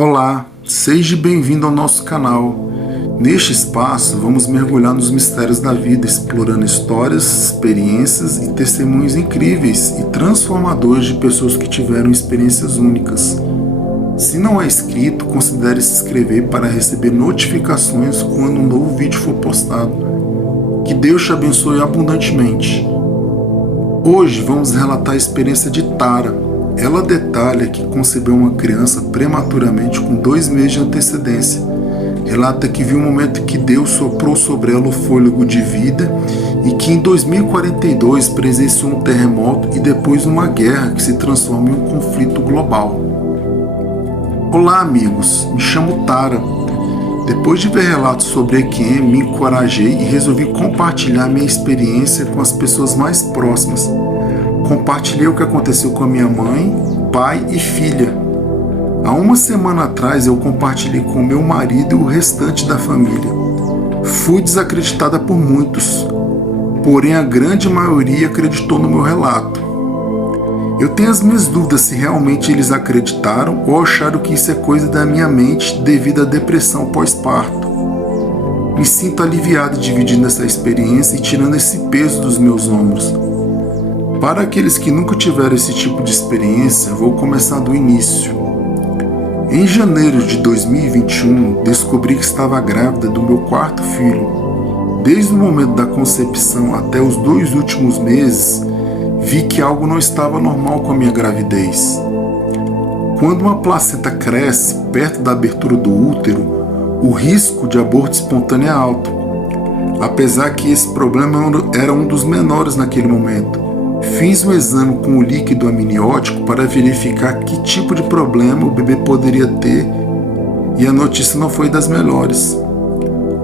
Olá, seja bem-vindo ao nosso canal. Neste espaço, vamos mergulhar nos mistérios da vida, explorando histórias, experiências e testemunhos incríveis e transformadores de pessoas que tiveram experiências únicas. Se não é inscrito, considere se inscrever para receber notificações quando um novo vídeo for postado. Que Deus te abençoe abundantemente. Hoje vamos relatar a experiência de Tara. Ela detalha que concebeu uma criança prematuramente com 2 meses de antecedência. Relata que viu um momento que Deus soprou sobre ela o fôlego de vida e que em 2042 presenciou um terremoto e depois uma guerra que se transforma em um conflito global. Olá amigos, me chamo Tara. Depois de ver relatos sobre EQM, me encorajei e resolvi compartilhar minha experiência com as pessoas mais próximas. Compartilhei o que aconteceu com a minha mãe, pai e filha. Há uma semana atrás eu compartilhei com meu marido e o restante da família. Fui desacreditada por muitos, porém a grande maioria acreditou no meu relato. Eu tenho as minhas dúvidas se realmente eles acreditaram ou acharam que isso é coisa da minha mente devido à depressão pós-parto. Me sinto aliviado dividindo essa experiência e tirando esse peso dos meus ombros. Para aqueles que nunca tiveram esse tipo de experiência, vou começar do início. Em janeiro de 2021, descobri que estava grávida do meu 4º filho. Desde o momento da concepção até os 2 últimos meses, vi que algo não estava normal com a minha gravidez. Quando uma placenta cresce perto da abertura do útero, o risco de aborto espontâneo é alto. Apesar que esse problema era um dos menores naquele momento. Fiz um exame com o líquido amniótico para verificar que tipo de problema o bebê poderia ter e a notícia não foi das melhores.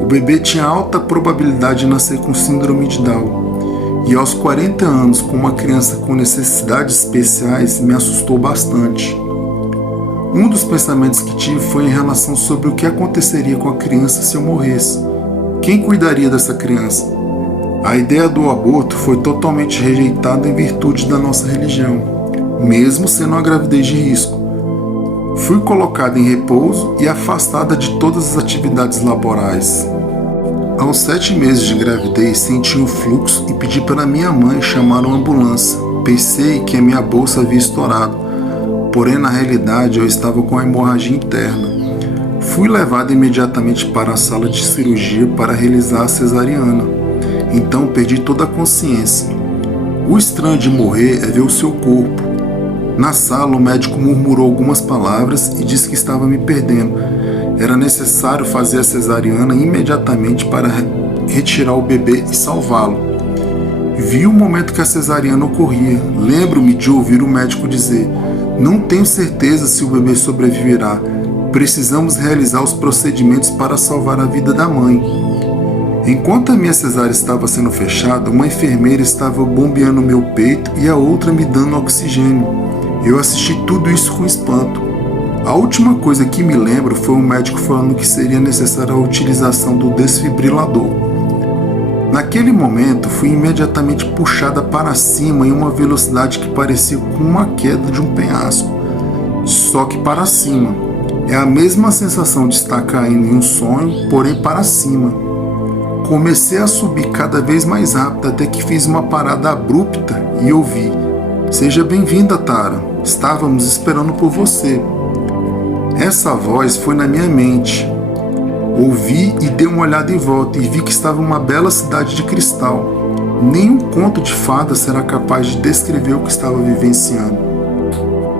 O bebê tinha alta probabilidade de nascer com síndrome de Down e aos 40 anos com uma criança com necessidades especiais me assustou bastante. Um dos pensamentos que tive foi em relação sobre o que aconteceria com a criança se eu morresse. Quem cuidaria dessa criança? A ideia do aborto foi totalmente rejeitada em virtude da nossa religião, mesmo sendo uma gravidez de risco. Fui colocada em repouso e afastada de todas as atividades laborais. Aos 7 meses de gravidez senti um fluxo e pedi para minha mãe chamar uma ambulância. Pensei que a minha bolsa havia estourado, porém na realidade eu estava com a hemorragia interna. Fui levada imediatamente para a sala de cirurgia para realizar a cesariana. Então perdi toda a consciência. O estranho de morrer é ver o seu corpo. Na sala o médico murmurou algumas palavras e disse que estava me perdendo. Era necessário fazer a cesariana imediatamente para retirar o bebê e salvá-lo. Vi o momento que a cesariana ocorria. Lembro-me de ouvir o médico dizer: "Não tenho certeza se o bebê sobreviverá. Precisamos realizar os procedimentos para salvar a vida da mãe." Enquanto a minha cesárea estava sendo fechada, uma enfermeira estava bombeando meu peito e a outra me dando oxigênio. Eu assisti tudo isso com espanto. A última coisa que me lembro foi um médico falando que seria necessária a utilização do desfibrilador. Naquele momento, fui imediatamente puxada para cima em uma velocidade que parecia com uma queda de um penhasco, só que para cima. É a mesma sensação de estar caindo em um sonho, porém para cima. Comecei a subir cada vez mais rápido até que fiz uma parada abrupta e ouvi: "Seja bem-vinda, Tara. Estávamos esperando por você." Essa voz foi na minha mente. Ouvi e dei uma olhada em volta e vi que estava uma bela cidade de cristal. Nenhum conto de fada será capaz de descrever o que estava vivenciando.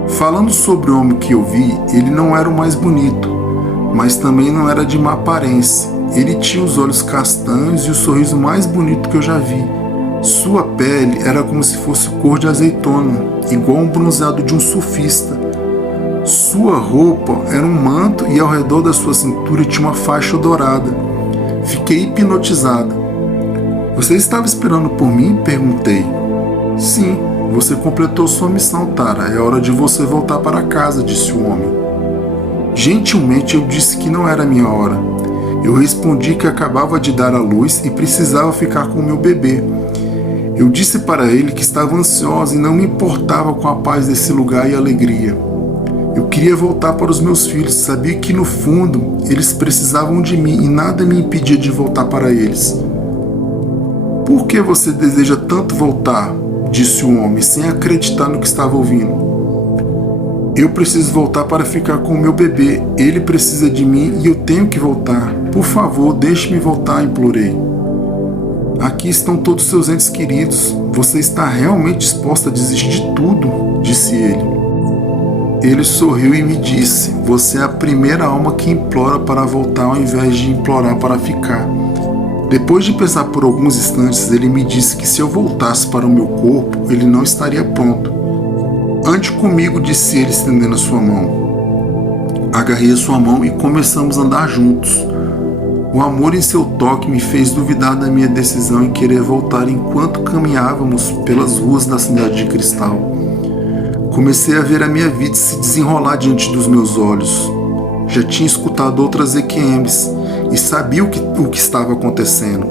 Falando sobre o homem que eu vi, ele não era o mais bonito, mas também não era de má aparência. Ele tinha os olhos castanhos e o sorriso mais bonito que eu já vi. Sua pele era como se fosse cor de azeitona, igual um bronzeado de um surfista. Sua roupa era um manto e ao redor da sua cintura tinha uma faixa dourada. Fiquei hipnotizada. "Você estava esperando por mim?" perguntei. "Sim, você completou sua missão, Tara. É hora de você voltar para casa", disse o homem. Gentilmente eu disse que não era a minha hora. Eu respondi que acabava de dar à luz e precisava ficar com o meu bebê. Eu disse para ele que estava ansiosa e não me importava com a paz desse lugar e alegria. Eu queria voltar para os meus filhos, sabia que no fundo eles precisavam de mim e nada me impedia de voltar para eles. Por que você deseja tanto voltar? Disse o homem, sem acreditar no que estava ouvindo. Eu preciso voltar para ficar com o meu bebê. Ele precisa de mim e eu tenho que voltar. Por favor, deixe-me voltar, implorei. Aqui estão todos os seus entes queridos. Você está realmente disposta a desistir de tudo? Disse ele. Ele sorriu e me disse, você é a primeira alma que implora para voltar ao invés de implorar para ficar. Depois de pensar por alguns instantes, ele me disse que se eu voltasse para o meu corpo, ele não estaria pronto. Ande comigo, disse ele, estendendo a sua mão. Agarrei a sua mão e começamos a andar juntos. O amor em seu toque me fez duvidar da minha decisão em querer voltar enquanto caminhávamos pelas ruas da cidade de cristal. Comecei a ver a minha vida se desenrolar diante dos meus olhos. Já tinha escutado outras EQMs e sabia o que estava acontecendo.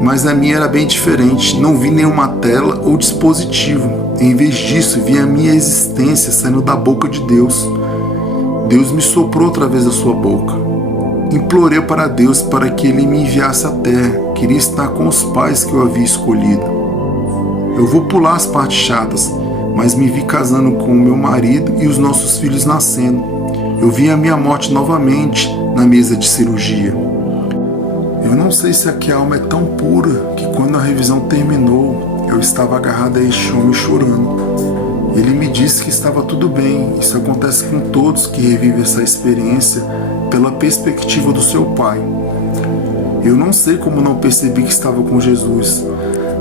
Mas a minha era bem diferente, não vi nenhuma tela ou dispositivo. Em vez disso, vi a minha existência saindo da boca de Deus. Deus me soprou através da sua boca. Implorei para Deus para que Ele me enviasse à terra. Queria estar com os pais que eu havia escolhido. Eu vou pular as partes chatas, mas me vi casando com o meu marido e os nossos filhos nascendo. Eu vi a minha morte novamente na mesa de cirurgia. Eu não sei se aqui a alma é tão pura que quando a revisão terminou, eu estava agarrado a este homem chorando. Ele me disse que estava tudo bem. Isso acontece com todos que revivem essa experiência pela perspectiva do seu pai. Eu não sei como não percebi que estava com Jesus.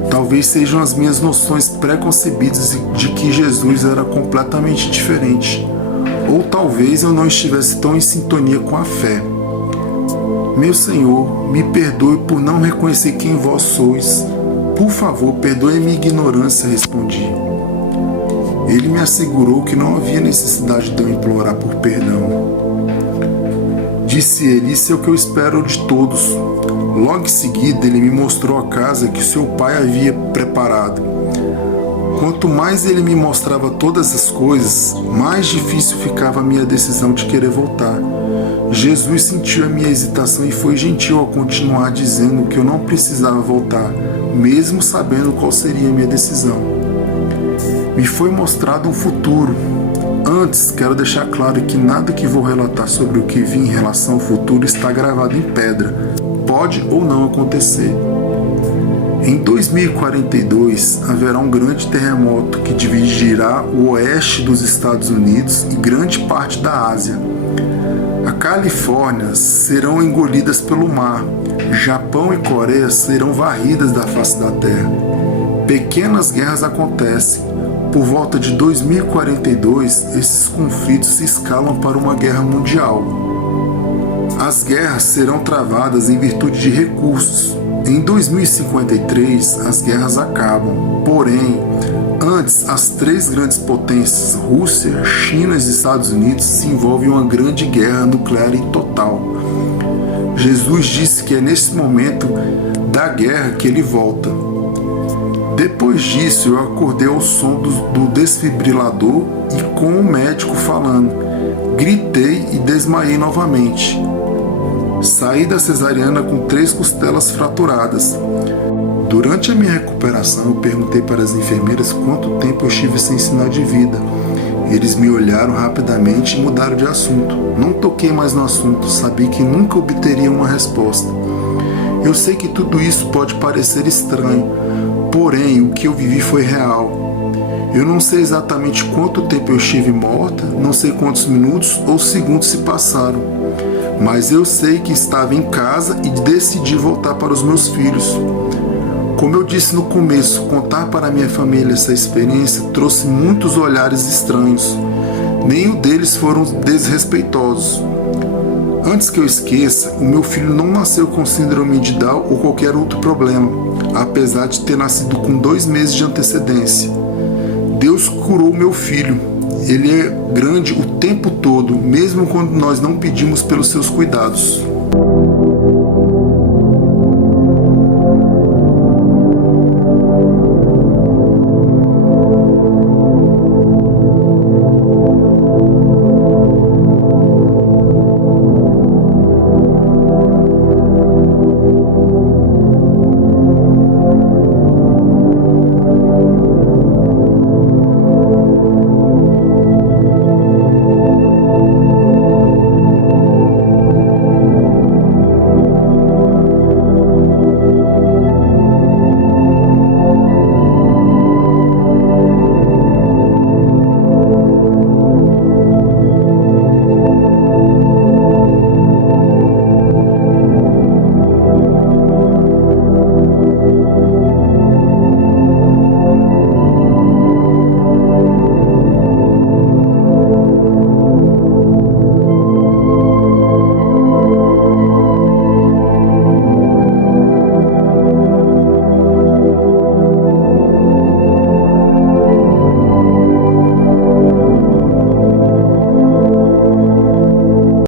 Talvez sejam as minhas noções pré-concebidas de que Jesus era completamente diferente. Ou talvez eu não estivesse tão em sintonia com a fé. Meu Senhor, me perdoe por não reconhecer quem vós sois. Por favor, perdoe a minha ignorância, respondi. Ele me assegurou que não havia necessidade de eu implorar por perdão. Disse ele, isso é o que eu espero de todos. Logo em seguida, ele me mostrou a casa que seu pai havia preparado. Quanto mais ele me mostrava todas as coisas, mais difícil ficava a minha decisão de querer voltar. Jesus sentiu a minha hesitação e foi gentil ao continuar dizendo que eu não precisava voltar, mesmo sabendo qual seria a minha decisão. Me foi mostrado um futuro. Antes, quero deixar claro que nada que vou relatar sobre o que vi em relação ao futuro está gravado em pedra. Pode ou não acontecer. Em 2042, haverá um grande terremoto que dividirá o oeste dos Estados Unidos e grande parte da Ásia. A Califórnia serão engolidas pelo mar. Japão e Coreia serão varridas da face da terra. Pequenas guerras acontecem. Por volta de 2042, esses conflitos se escalam para uma guerra mundial. As guerras serão travadas em virtude de recursos. Em 2053, as guerras acabam. Porém, antes, as três grandes potências, Rússia, China e Estados Unidos, se envolvem em uma grande guerra nuclear e total. Jesus disse que é nesse momento da guerra que ele volta. Depois disso, eu acordei ao som do desfibrilador e com o médico falando. Gritei e desmaiei novamente. Saí da cesariana com 3 costelas fraturadas. Durante a minha recuperação, eu perguntei para as enfermeiras quanto tempo eu estive sem sinal de vida. Eles me olharam rapidamente e mudaram de assunto. Não toquei mais no assunto, sabia que nunca obteria uma resposta. Eu sei que tudo isso pode parecer estranho, porém o que eu vivi foi real. Eu não sei exatamente quanto tempo eu estive morta, não sei quantos minutos ou segundos se passaram, mas eu sei que estava em casa e decidi voltar para os meus filhos. Como eu disse no começo, contar para a minha família essa experiência trouxe muitos olhares estranhos. Nenhum deles foram desrespeitosos. Antes que eu esqueça, o meu filho não nasceu com síndrome de Down ou qualquer outro problema, apesar de ter nascido com 2 meses de antecedência. Deus curou meu filho. Ele é grande o tempo todo, mesmo quando nós não pedimos pelos seus cuidados.